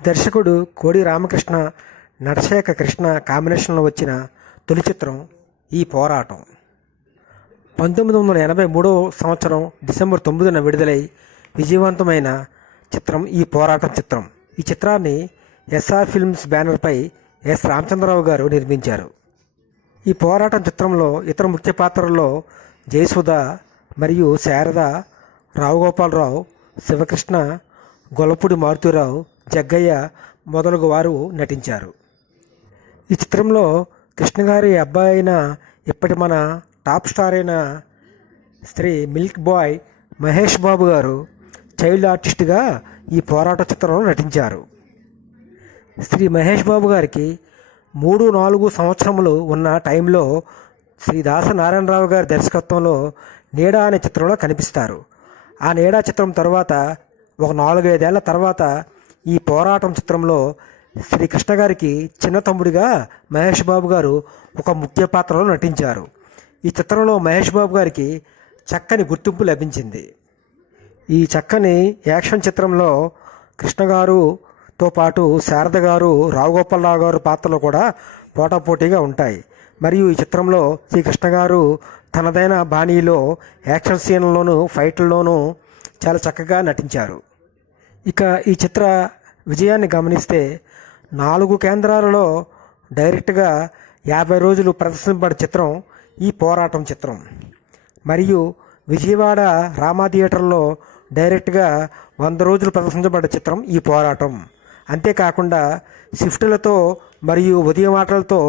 దర్శకుడు కోడి రామకృష్ణ, నటశేఖర కృష్ణ కాంబినేషన్లో వచ్చిన తొలి చిత్రం ఈ పోరాటం. 1983 సంవత్సరం డిసెంబర్ 9న విడుదలై విజయవంతమైన చిత్రం ఈ పోరాటం చిత్రం. ఈ చిత్రాన్ని ఎస్ఆర్ ఫిల్మ్స్ బ్యానర్పై ఎస్ రామచంద్రరావు గారు నిర్మించారు. ఈ పోరాటం చిత్రంలో ఇతర ముఖ్య పాత్రల్లో జయసుధ మరియు శారద, రావుగోపాలరావు, శివకృష్ణ, గొల్లపూడి మారుతీరావు, జగ్గయ్య మొదలగు వారు నటించారు. ఈ చిత్రంలో కృష్ణ గారి అబ్బాయి అయిన ఇప్పటి మన టాప్ స్టార్ అయిన శ్రీ మిల్క్ బాయ్ మహేష్ బాబు గారు చైల్డ్ ఆర్టిస్ట్గా ఈ పోరాట చిత్రంలో నటించారు. శ్రీ మహేష్ బాబు గారికి 3-4 సంవత్సరములు ఉన్న టైంలో శ్రీ దాస నారాయణరావు గారి దర్శకత్వంలో నీడా అనే చిత్రంలో కనిపిస్తారు. ఆ నీడా చిత్రం తర్వాత ఒక 4-5 ఏళ్ల తర్వాత ఈ పోరాటం చిత్రంలో శ్రీ కృష్ణ గారికి చిన్న తమ్ముడిగా మహేష్ బాబు గారు ఒక ముఖ్య పాత్రలో నటించారు. ఈ చిత్రంలో మహేష్ బాబు గారికి చక్కని గుర్తింపు లభించింది. ఈ చక్కని యాక్షన్ చిత్రంలో కృష్ణ గారుతో పాటు శారద గారు, రావుగోపాలరావు గారు పాత్రలు కూడా పోటాపోటీగా ఉంటాయి. మరియు ఈ చిత్రంలో శ్రీ కృష్ణ గారు తనదైన బాణీలో యాక్షన్ సీన్లలోనూ ఫైట్లలోనూ చాలా చక్కగా నటించారు. ఇక ఈ చిత్ర విజయాన్ని గమనిస్తే 4 కేంద్రాలలో డైరెక్ట్గా 50 రోజులు ప్రదర్శింపబడిన చిత్రం ఈ పోరాటం చిత్రం. మరియు విజయవాడ రామా థియేటర్లో డైరెక్ట్గా 100 రోజులు ప్రదర్శించబడ్డ చిత్రం ఈ పోరాటం. అంతేకాకుండా షిఫ్టులతో మరియు ఉదయం ఆటలతో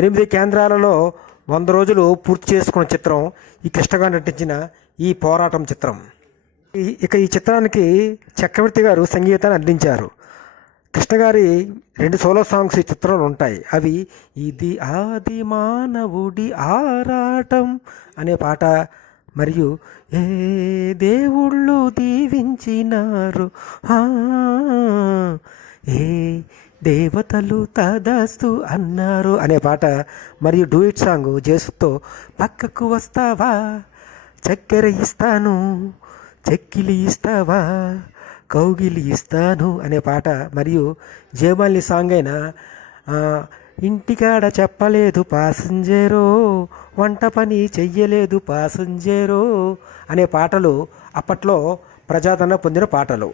8 కేంద్రాలలో 100 రోజులు పూర్తి చేసుకున్న చిత్రం ఈ కృష్ణగా నటించిన ఈ పోరాటం చిత్రం. ఇక ఈ చిత్రానికి చక్రవర్తి గారు సంగీతాన్ని అందించారు. కృష్ణ గారి 2 సోలో సాంగ్స్ ఈ చిత్రంలో ఉంటాయి. అవి ఇది ఆది మానవుడి ఆరాటం అనే పాట మరియు ఏ దేవుళ్ళు దీవించినారు, ఏ దేవతలు తదాస్తు అన్నారు అనే పాట మరియు డూయిట్ సాంగ్ జేసుతో పక్కకు వస్తావా, చక్కెర ఇస్తాను, చెక్కిలి ఇస్తావా, కౌగిలి ఇస్తాను అనే పాట మరియు జయమాలిని సాంగ్ అయిన ఇంటికాడ చెప్పలేదు పాసెంజరో, వంట పని చెయ్యలేదు పాసెంజరో అనే పాటలు అప్పట్లో ప్రజాదరణ పొందిన పాటలు.